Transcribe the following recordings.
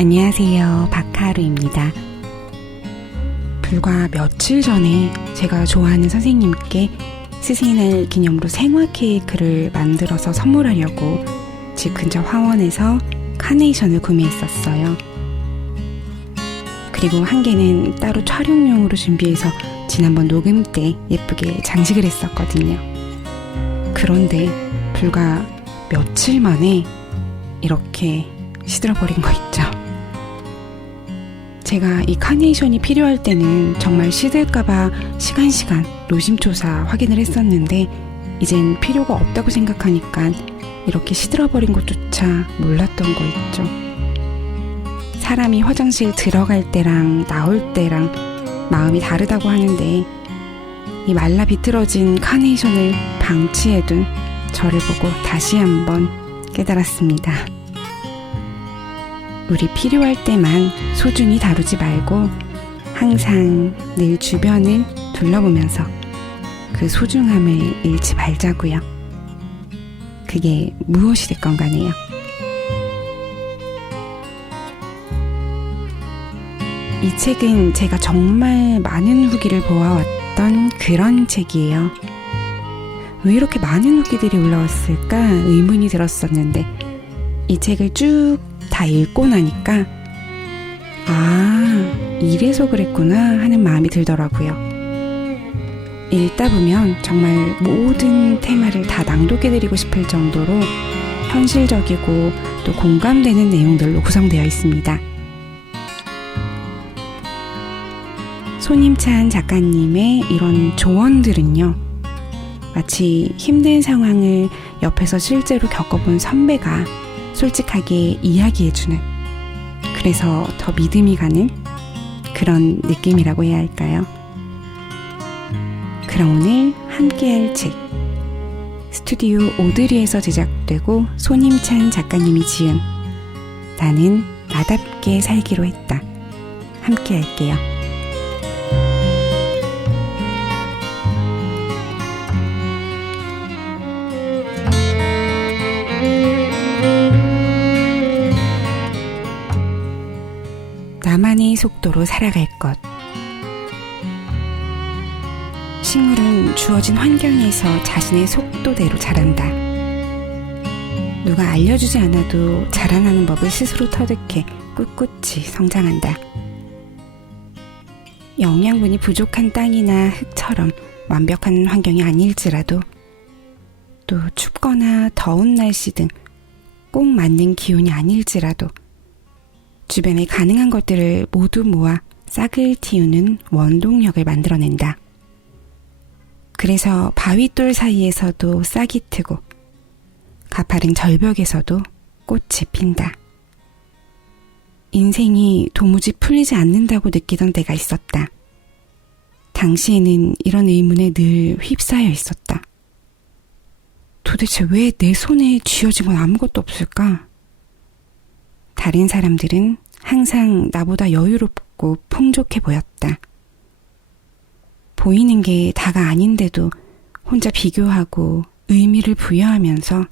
안녕하세요. 박하루입니다. 불과 며칠 전에 제가 좋아하는 선생님께 스승의 날 기념으로 생화 케이크를 만들어서 선물하려고 집 근처 화원에서 카네이션을 구매했었어요. 그리고 한 개는 따로 촬영용으로 준비해서 지난번 녹음 때 예쁘게 장식을 했었거든요. 그런데 불과 며칠 만에 이렇게 시들어버린 거 있죠. 제가 이 카네이션이 필요할 때는 정말 시들까봐 시간 노심초사 확인을 했었는데 이젠 필요가 없다고 생각하니까 이렇게 시들어버린 것조차 몰랐던 거 있죠. 사람이 화장실 들어갈 때랑 나올 때랑 마음이 다르다고 하는데 이 말라 비틀어진 카네이션을 방치해둔 저를 보고 다시 한번 깨달았습니다. 우리 필요할 때만 소중히 다루지 말고 항상 늘 주변을 둘러보면서 그 소중함을 잃지 말자고요. 그게 무엇이 됐건 간에요. 이 책은 제가 정말 많은 후기를 보아왔던 그런 책이에요. 왜 이렇게 많은 후기들이 올라왔을까 의문이 들었었는데 이 책을 쭉 다 읽고 나니까 이래서 그랬구나 하는 마음이 들더라고요. 읽다 보면 정말 모든 테마를 다 낭독해드리고 싶을 정도로 현실적이고 또 공감되는 내용들로 구성되어 있습니다. 손임찬 작가님의 이런 조언들은요, 마치 힘든 상황을 옆에서 실제로 겪어본 선배가 솔직하게 이야기해주는, 그래서 더 믿음이 가는 그런 느낌이라고 해야 할까요? 그럼 오늘 함께할 책, 스튜디오 오드리에서 제작되고 손임찬 작가님이 지은 나는 나답게 살기로 했다. 함께할게요. 나만의 속도로 살아갈 것. 식물은 주어진 환경에서 자신의 속도대로 자란다. 누가 알려주지 않아도 자라나는 법을 스스로 터득해 꿋꿋이 성장한다. 영양분이 부족한 땅이나 흙처럼 완벽한 환경이 아닐지라도 또 춥거나 더운 날씨 등 꼭 맞는 기온이 아닐지라도 주변에 가능한 것들을 모두 모아 싹을 틔우는 원동력을 만들어낸다. 그래서 바위돌 사이에서도 싹이 트고 가파른 절벽에서도 꽃이 핀다. 인생이 도무지 풀리지 않는다고 느끼던 때가 있었다. 당시에는 이런 의문에 늘 휩싸여 있었다. 도대체 왜 내 손에 쥐어진 건 아무것도 없을까? 다른 사람들은 항상 나보다 여유롭고 풍족해 보였다. 보이는 게 다가 아닌데도 혼자 비교하고 의미를 부여하면서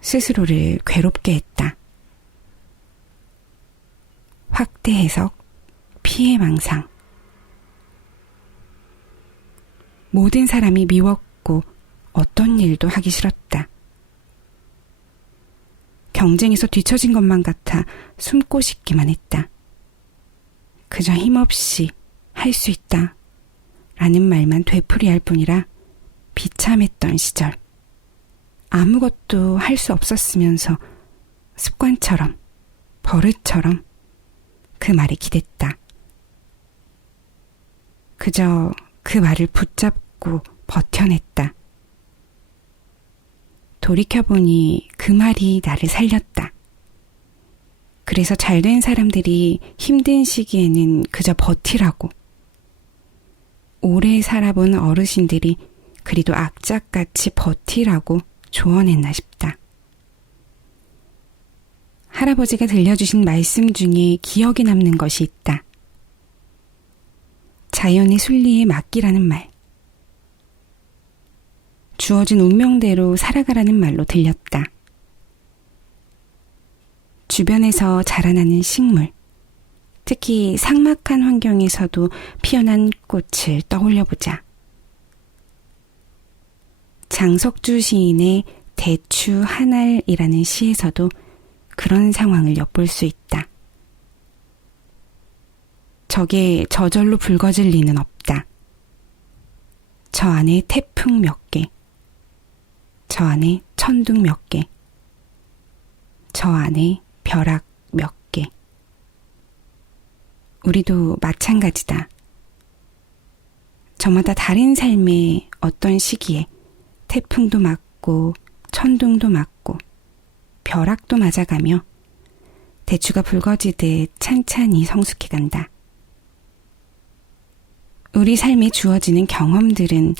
스스로를 괴롭게 했다. 확대 해석, 피해 망상. 모든 사람이 미웠고 어떤 일도 하기 싫었다. 경쟁에서 뒤처진 것만 같아 숨고 싶기만 했다. 그저 힘없이 할 수 있다 라는 말만 되풀이할 뿐이라 비참했던 시절. 아무것도 할 수 없었으면서 습관처럼 버릇처럼 그 말에 기댔다. 그저 그 말을 붙잡고 버텨냈다. 돌이켜보니 그 말이 나를 살렸다. 그래서 잘된 사람들이 힘든 시기에는 그저 버티라고, 오래 살아본 어르신들이 그리도 악착같이 버티라고 조언했나 싶다. 할아버지가 들려주신 말씀 중에 기억에 남는 것이 있다. 자연의 순리에 맡기라는 말. 주어진 운명대로 살아가라는 말로 들렸다. 주변에서 자라나는 식물, 특히 삭막한 환경에서도 피어난 꽃을 떠올려보자. 장석주 시인의 대추 한알이라는 시에서도 그런 상황을 엿볼 수 있다. 저게 저절로 붉어질 리는 없다. 저 안에 태풍 몇 개, 저 안에 천둥 몇 개, 저 안에 벼락 몇 개. 우리도 마찬가지다. 저마다 다른 삶의 어떤 시기에 태풍도 맞고 천둥도 맞고 벼락도 맞아가며 대추가 붉어지듯 찬찬히 성숙해간다. 우리 삶에 주어지는 경험들은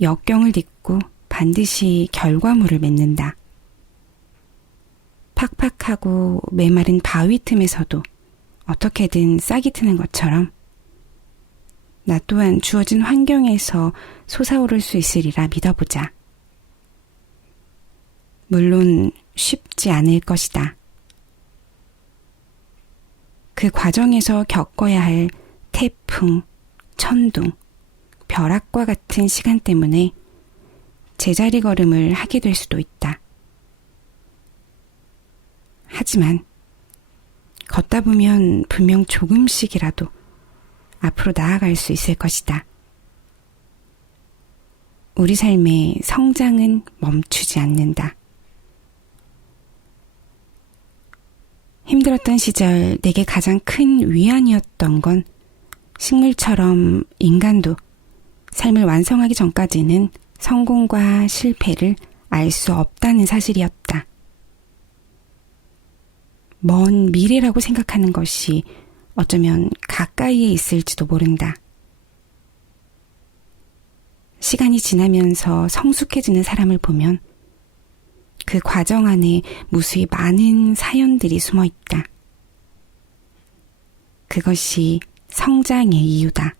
역경을 딛고 반드시 결과물을 맺는다. 팍팍하고 메마른 바위 틈에서도 어떻게든 싹이 트는 것처럼 나 또한 주어진 환경에서 솟아오를 수 있으리라 믿어보자. 물론 쉽지 않을 것이다. 그 과정에서 겪어야 할 태풍, 천둥, 벼락과 같은 시간 때문에 제자리 걸음을 하게 될 수도 있다. 하지만 걷다 보면 분명 조금씩이라도 앞으로 나아갈 수 있을 것이다. 우리 삶의 성장은 멈추지 않는다. 힘들었던 시절 내게 가장 큰 위안이었던 건 식물처럼 인간도 삶을 완성하기 전까지는 성공과 실패를 알 수 없다는 사실이었다. 먼 미래라고 생각하는 것이 어쩌면 가까이에 있을지도 모른다. 시간이 지나면서 성숙해지는 사람을 보면 그 과정 안에 무수히 많은 사연들이 숨어 있다. 그것이 성장의 이유다.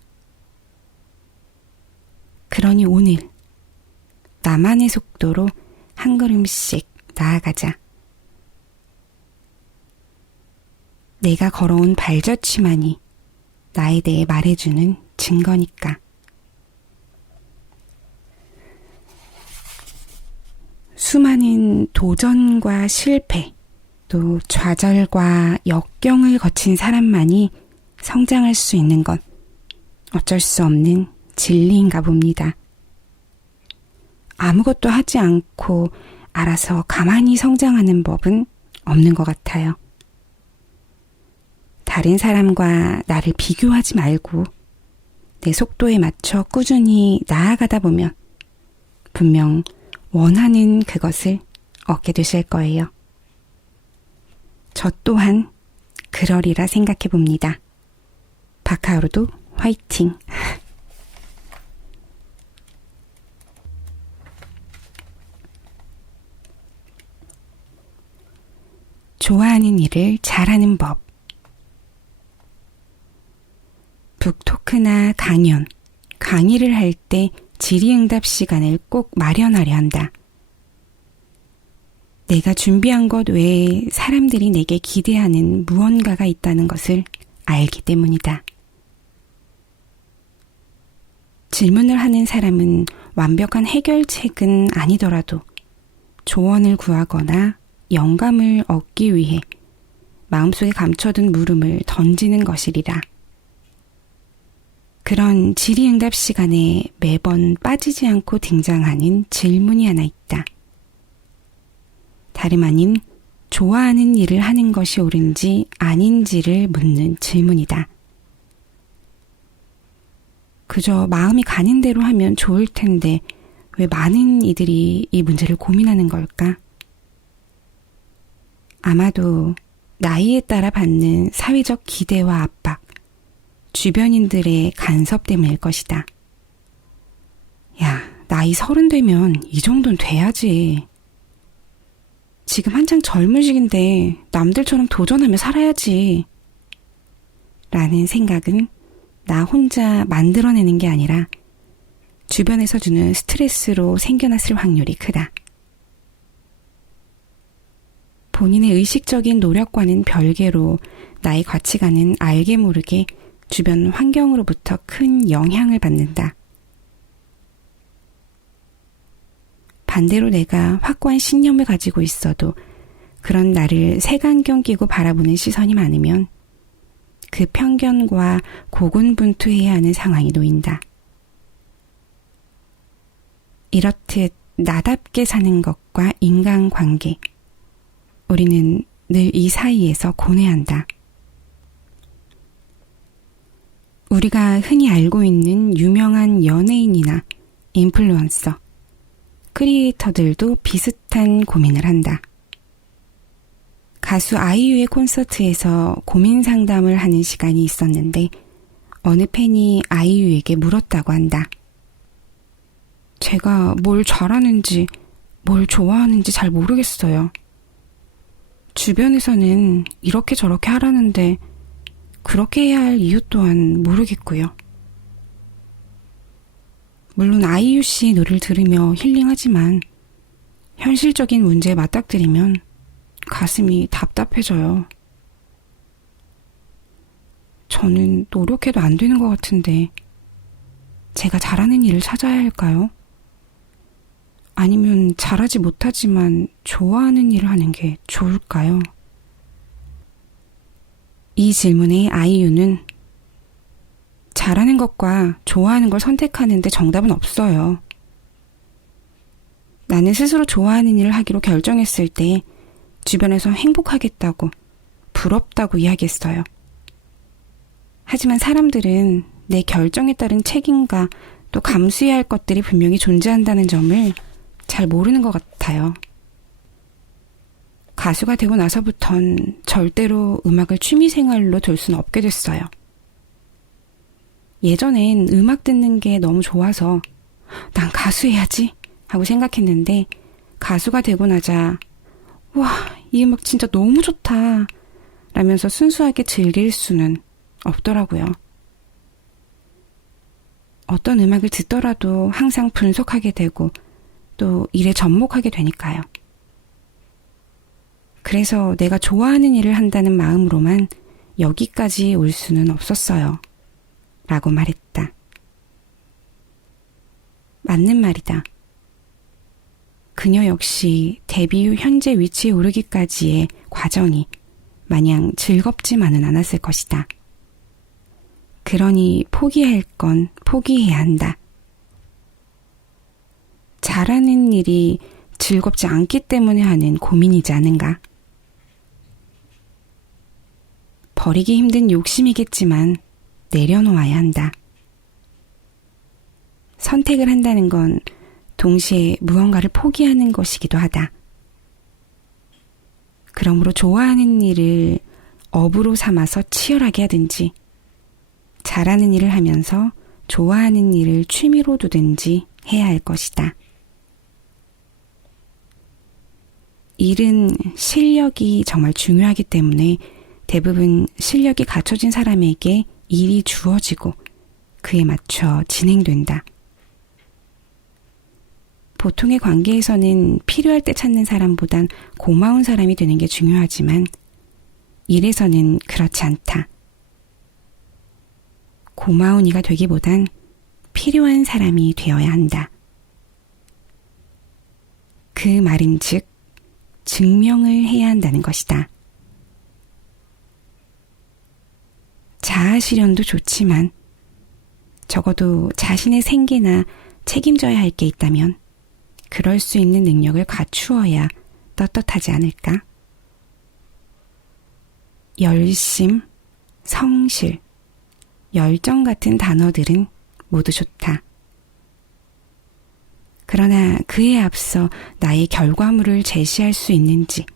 그러니 오늘 나만의 속도로 한 걸음씩 나아가자. 내가 걸어온 발자취만이 나에 대해 말해주는 증거니까. 수많은 도전과 실패, 또 좌절과 역경을 거친 사람만이 성장할 수 있는 건 어쩔 수 없는 진리인가 봅니다. 아무것도 하지 않고 알아서 가만히 성장하는 법은 없는 것 같아요. 다른 사람과 나를 비교하지 말고 내 속도에 맞춰 꾸준히 나아가다 보면 분명 원하는 그것을 얻게 되실 거예요. 저 또한 그러리라 생각해 봅니다. 박하루도 화이팅! 좋아하는 일을 잘하는 법. 북토크나 강연, 강의를 할 때 질의응답 시간을 꼭 마련하려 한다. 내가 준비한 것 외에 사람들이 내게 기대하는 무언가가 있다는 것을 알기 때문이다. 질문을 하는 사람은 완벽한 해결책은 아니더라도 조언을 구하거나 영감을 얻기 위해 마음속에 감춰둔 물음을 던지는 것이리라. 그런 질의응답 시간에 매번 빠지지 않고 등장하는 질문이 하나 있다. 다름 아닌 좋아하는 일을 하는 것이 옳은지 아닌지를 묻는 질문이다. 그저 마음이 가는 대로 하면 좋을 텐데 왜 많은 이들이 이 문제를 고민하는 걸까? 아마도 나이에 따라 받는 사회적 기대와 압박, 주변인들의 간섭 때문일 것이다. 야, 나이 30 되면 이 정도는 돼야지. 지금 한창 젊은 시기인데 남들처럼 도전하며 살아야지. 라는 생각은 나 혼자 만들어내는 게 아니라 주변에서 주는 스트레스로 생겨났을 확률이 크다. 본인의 의식적인 노력과는 별개로 나의 가치관은 알게 모르게 주변 환경으로부터 큰 영향을 받는다. 반대로 내가 확고한 신념을 가지고 있어도 그런 나를 색안경 끼고 바라보는 시선이 많으면 그 편견과 고군분투해야 하는 상황이 놓인다. 이렇듯 나답게 사는 것과 인간관계, 우리는 늘 이 사이에서 고뇌한다. 우리가 흔히 알고 있는 유명한 연예인이나 인플루언서, 크리에이터들도 비슷한 고민을 한다. 가수 아이유의 콘서트에서 고민 상담을 하는 시간이 있었는데 어느 팬이 아이유에게 물었다고 한다. 제가 뭘 잘하는지, 뭘 좋아하는지 잘 모르겠어요. 주변에서는 이렇게 저렇게 하라는데 그렇게 해야 할 이유 또한 모르겠고요. 물론 아이유 씨의 노래를 들으며 힐링하지만 현실적인 문제에 맞닥뜨리면 가슴이 답답해져요. 저는 노력해도 안 되는 것 같은데 제가 잘하는 일을 찾아야 할까요? 아니면 잘하지 못하지만 좋아하는 일을 하는 게 좋을까요? 이 질문에 아이유는 잘하는 것과 좋아하는 걸 선택하는데 정답은 없어요. 나는 스스로 좋아하는 일을 하기로 결정했을 때 주변에서 행복하겠다고, 부럽다고 이야기했어요. 하지만 사람들은 내 결정에 따른 책임과 또 감수해야 할 것들이 분명히 존재한다는 점을 잘 모르는 것 같아요. 가수가 되고 나서부턴 절대로 음악을 취미생활로 둘 수는 없게 됐어요. 예전엔 음악 듣는 게 너무 좋아서 난 가수 해야지 하고 생각했는데 가수가 되고 나자 와, 이 음악 진짜 너무 좋다 라면서 순수하게 즐길 수는 없더라고요. 어떤 음악을 듣더라도 항상 분석하게 되고 또 일에 접목하게 되니까요. 그래서 내가 좋아하는 일을 한다는 마음으로만 여기까지 올 수는 없었어요. 라고 말했다. 맞는 말이다. 그녀 역시 데뷔 후 현재 위치에 오르기까지의 과정이 마냥 즐겁지만은 않았을 것이다. 그러니 포기할 건 포기해야 한다. 잘하는 일이 즐겁지 않기 때문에 하는 고민이지 않은가? 버리기 힘든 욕심이겠지만 내려놓아야 한다. 선택을 한다는 건 동시에 무언가를 포기하는 것이기도 하다. 그러므로 좋아하는 일을 업으로 삼아서 치열하게 하든지, 잘하는 일을 하면서 좋아하는 일을 취미로 두든지 해야 할 것이다. 일은 실력이 정말 중요하기 때문에 대부분 실력이 갖춰진 사람에게 일이 주어지고 그에 맞춰 진행된다. 보통의 관계에서는 필요할 때 찾는 사람보단 고마운 사람이 되는 게 중요하지만 일에서는 그렇지 않다. 고마운 이가 되기보단 필요한 사람이 되어야 한다. 그 말인즉 증명을 해야 한다는 것이다. 자아실현도 좋지만 적어도 자신의 생계나 책임져야 할 게 있다면 그럴 수 있는 능력을 갖추어야 떳떳하지 않을까? 열심, 성실, 열정 같은 단어들은 모두 좋다. 그러나 그에 앞서 나의 결과물을 제시할 수 있는지,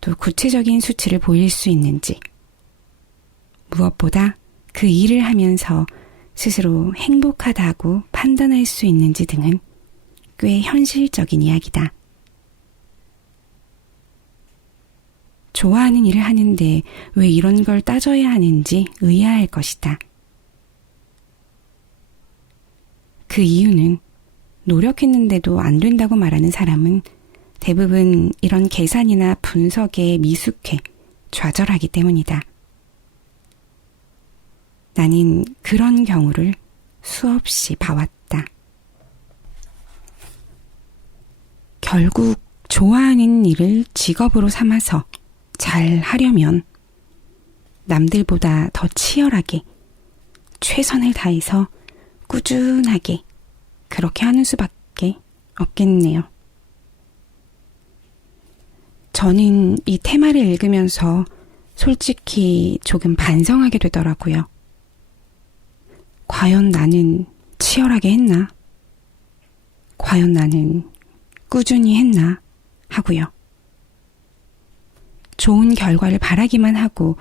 또 구체적인 수치를 보일 수 있는지, 무엇보다 그 일을 하면서 스스로 행복하다고 판단할 수 있는지 등은 꽤 현실적인 이야기다. 좋아하는 일을 하는데 왜 이런 걸 따져야 하는지 의아할 것이다. 그 이유는 노력했는데도 안 된다고 말하는 사람은 대부분 이런 계산이나 분석에 미숙해 좌절하기 때문이다. 나는 그런 경우를 수없이 봐왔다. 결국 좋아하는 일을 직업으로 삼아서 잘 하려면 남들보다 더 치열하게 최선을 다해서 꾸준하게 그렇게 하는 수밖에 없겠네요. 저는 이 테마를 읽으면서 솔직히 조금 반성하게 되더라고요. 과연 나는 치열하게 했나? 과연 나는 꾸준히 했나? 하고요. 좋은 결과를 바라기만 하고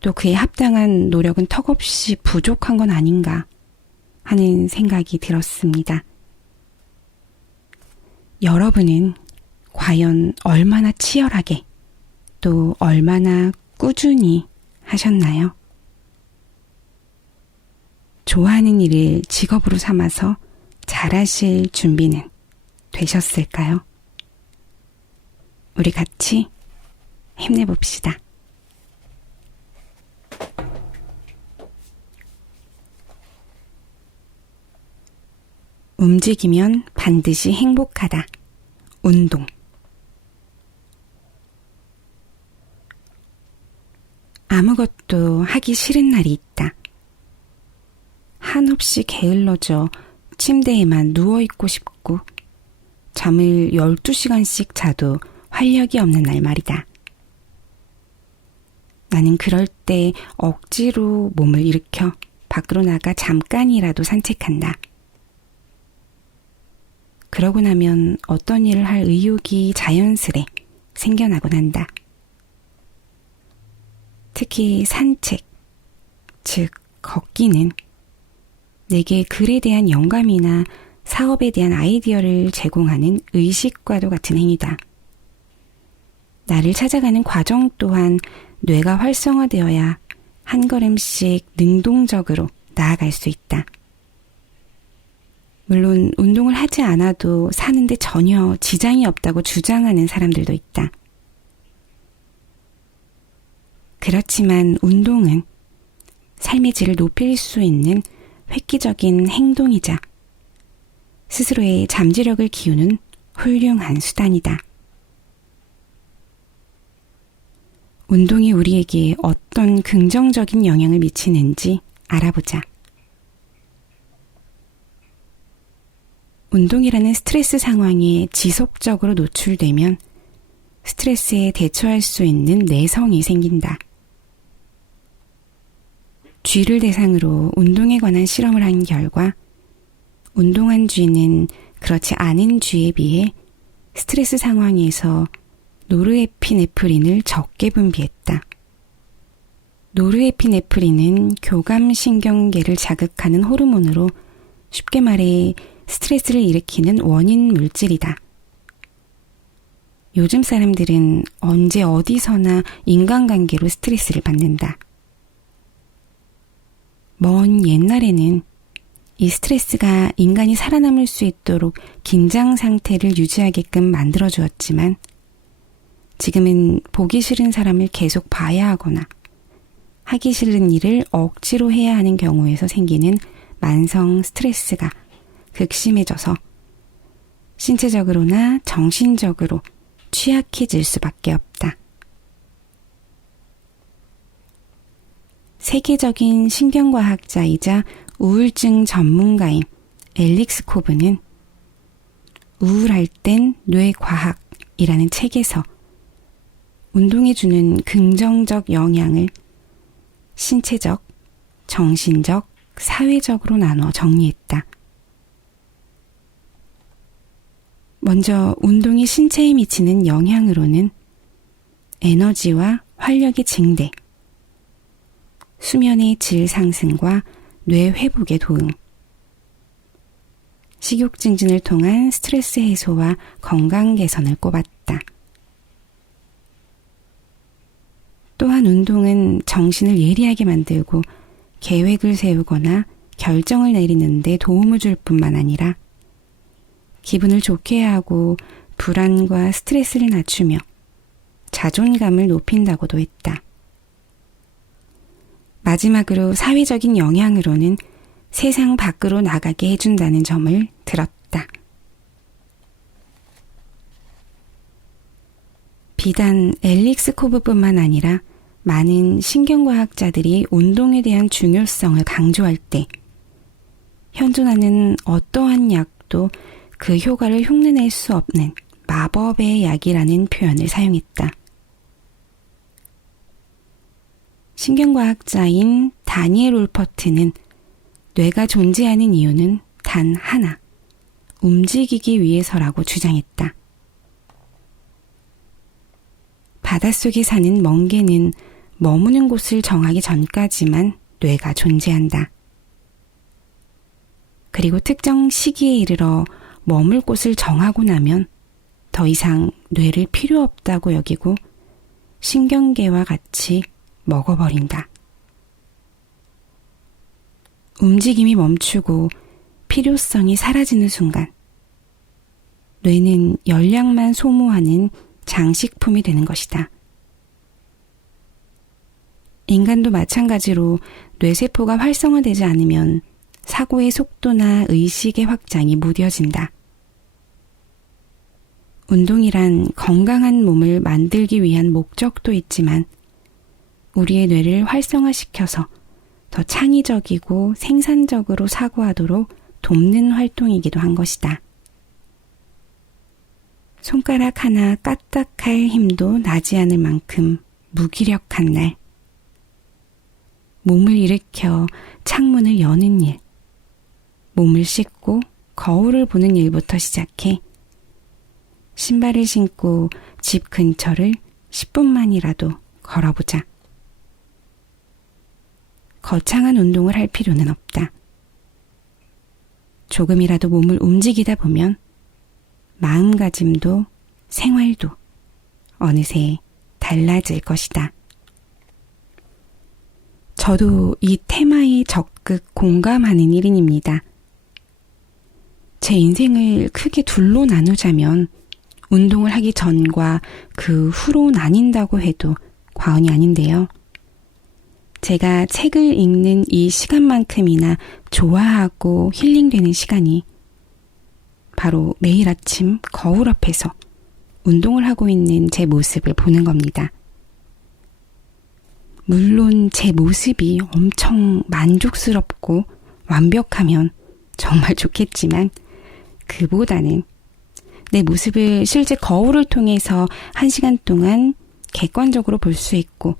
또 그에 합당한 노력은 턱없이 부족한 건 아닌가 하는 생각이 들었습니다. 여러분은 과연 얼마나 치열하게 또 얼마나 꾸준히 하셨나요? 좋아하는 일을 직업으로 삼아서 잘하실 준비는 되셨을까요? 우리 같이 힘내봅시다. 움직이면 반드시 행복하다. 운동. 아무것도 하기 싫은 날이 있다. 한없이 게을러져 침대에만 누워있고 싶고 잠을 12시간씩 자도 활력이 없는 날 말이다. 나는 그럴 때 억지로 몸을 일으켜 밖으로 나가 잠깐이라도 산책한다. 그러고 나면 어떤 일을 할 의욕이 자연스레 생겨나곤 한다. 특히 산책, 즉 걷기는 내게 글에 대한 영감이나 사업에 대한 아이디어를 제공하는 의식과도 같은 행위다. 나를 찾아가는 과정 또한 뇌가 활성화되어야 한 걸음씩 능동적으로 나아갈 수 있다. 물론 운동을 하지 않아도 사는데 전혀 지장이 없다고 주장하는 사람들도 있다. 그렇지만 운동은 삶의 질을 높일 수 있는 획기적인 행동이자 스스로의 잠재력을 기우는 훌륭한 수단이다. 운동이 우리에게 어떤 긍정적인 영향을 미치는지 알아보자. 운동이라는 스트레스 상황에 지속적으로 노출되면 스트레스에 대처할 수 있는 내성이 생긴다. 쥐를 대상으로 운동에 관한 실험을 한 결과 운동한 쥐는 그렇지 않은 쥐에 비해 스트레스 상황에서 노르에피네프린을 적게 분비했다. 노르에피네프린은 교감신경계를 자극하는 호르몬으로 쉽게 말해 스트레스를 일으키는 원인 물질이다. 요즘 사람들은 언제 어디서나 인간관계로 스트레스를 받는다. 먼 옛날에는 이 스트레스가 인간이 살아남을 수 있도록 긴장 상태를 유지하게끔 만들어주었지만 지금은 보기 싫은 사람을 계속 봐야 하거나 하기 싫은 일을 억지로 해야 하는 경우에서 생기는 만성 스트레스가 극심해져서 신체적으로나 정신적으로 취약해질 수밖에 없다. 세계적인 신경과학자이자 우울증 전문가인 앨릭스 코브는 우울할 땐 뇌과학이라는 책에서 운동에 주는 긍정적 영향을 신체적, 정신적, 사회적으로 나눠 정리했다. 먼저 운동이 신체에 미치는 영향으로는 에너지와 활력의 증대, 수면의 질 상승과 뇌 회복에 도움, 식욕 증진을 통한 스트레스 해소와 건강 개선을 꼽았다. 또한 운동은 정신을 예리하게 만들고 계획을 세우거나 결정을 내리는 데 도움을 줄 뿐만 아니라 기분을 좋게 하고 불안과 스트레스를 낮추며 자존감을 높인다고도 했다. 마지막으로 사회적인 영향으로는 세상 밖으로 나가게 해준다는 점을 들었다. 비단 앨릭스 코브뿐만 아니라 많은 신경과학자들이 운동에 대한 중요성을 강조할 때 현존하는 어떠한 약도 그 효과를 흉내낼 수 없는 마법의 약이라는 표현을 사용했다. 신경과학자인 다니엘 올퍼트는 뇌가 존재하는 이유는 단 하나, 움직이기 위해서라고 주장했다. 바닷속에 사는 멍게는 머무는 곳을 정하기 전까지만 뇌가 존재한다. 그리고 특정 시기에 이르러 머물 곳을 정하고 나면 더 이상 뇌를 필요 없다고 여기고 신경계와 같이 먹어버린다. 움직임이 멈추고 필요성이 사라지는 순간 뇌는 열량만 소모하는 장식품이 되는 것이다. 인간도 마찬가지로 뇌세포가 활성화되지 않으면 사고의 속도나 의식의 확장이 무뎌진다. 운동이란 건강한 몸을 만들기 위한 목적도 있지만 우리의 뇌를 활성화시켜서 더 창의적이고 생산적으로 사고하도록 돕는 활동이기도 한 것이다. 손가락 하나 까딱할 힘도 나지 않을 만큼 무기력한 날, 몸을 일으켜 창문을 여는 일, 몸을 씻고 거울을 보는 일부터 시작해 신발을 신고 집 근처를 10분만이라도 걸어보자. 거창한 운동을 할 필요는 없다. 조금이라도 몸을 움직이다 보면 마음가짐도 생활도 어느새 달라질 것이다. 저도 이 테마에 적극 공감하는 일인입니다. 제 인생을 크게 둘로 나누자면 운동을 하기 전과 그 후로 나뉜다고 해도 과언이 아닌데요. 제가 책을 읽는 이 시간만큼이나 좋아하고 힐링되는 시간이 바로 매일 아침 거울 앞에서 운동을 하고 있는 제 모습을 보는 겁니다. 물론 제 모습이 엄청 만족스럽고 완벽하면 정말 좋겠지만 그보다는 내 모습을 실제 거울을 통해서 1시간 동안 객관적으로 볼 수 있고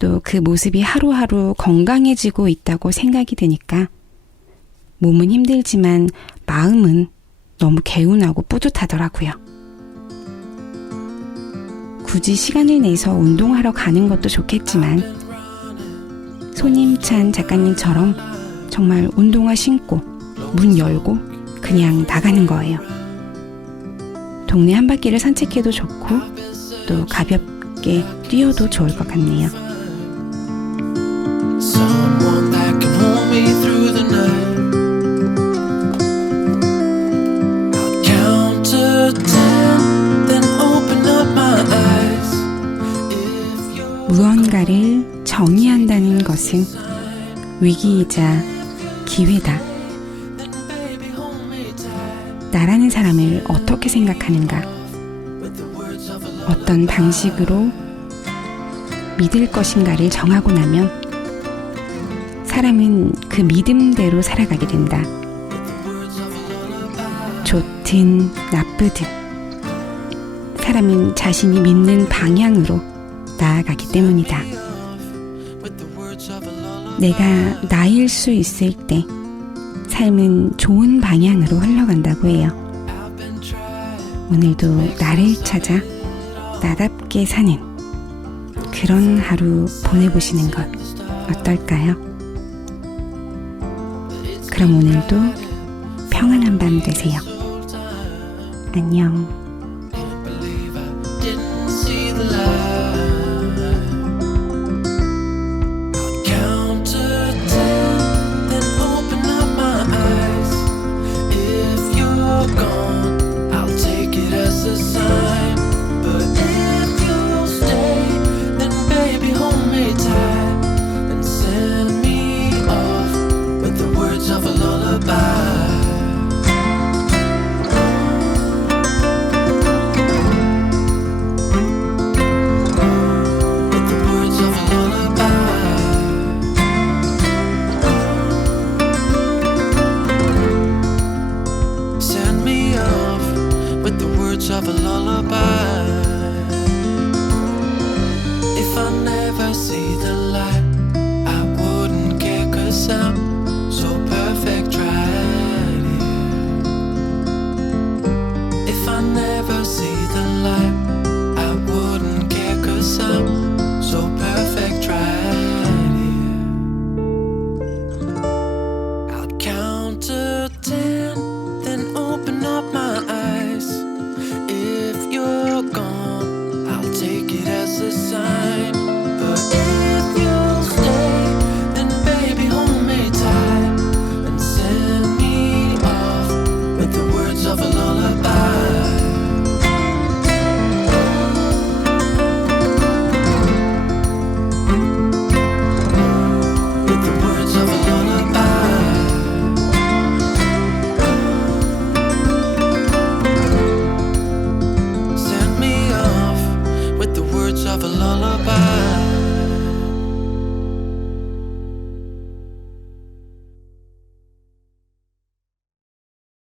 또 그 모습이 하루하루 건강해지고 있다고 생각이 드니까 몸은 힘들지만 마음은 너무 개운하고 뿌듯하더라고요. 굳이 시간을 내서 운동하러 가는 것도 좋겠지만 손임찬 작가님처럼 정말 운동화 신고 문 열고 그냥 나가는 거예요. 동네 한 바퀴를 산책해도 좋고 또 가볍게 뛰어도 좋을 것 같네요. Someone that can hold me through the night. I'll count to 10, then open up my eyes. If you're 무언가를 정의한다는 것은 위기이자 기회다. then baby hold me tight. 나라는 사람을 어떻게 생각하는가? With the words of a love. 어떤 방식으로 믿을 것인가를 정하고 나면 사람은 그 믿음대로 살아가게 된다. 좋든 나쁘든 사람은 자신이 믿는 방향으로 나아가기 때문이다. 내가 나일 수 있을 때 삶은 좋은 방향으로 흘러간다고 해요. 오늘도 나를 찾아 나답게 사는 그런 하루 보내보시는 것 어떨까요? 그럼 오늘도 평안한 밤 되세요. 안녕. Believe I didn't see the light. I'll count to 10, then open up my eyes. If you're gone, I'll take it as a sign. But if you stay, then baby hold me tight and send of a lullaby. With the words of a lullaby. Send me off with the words of a lullaby.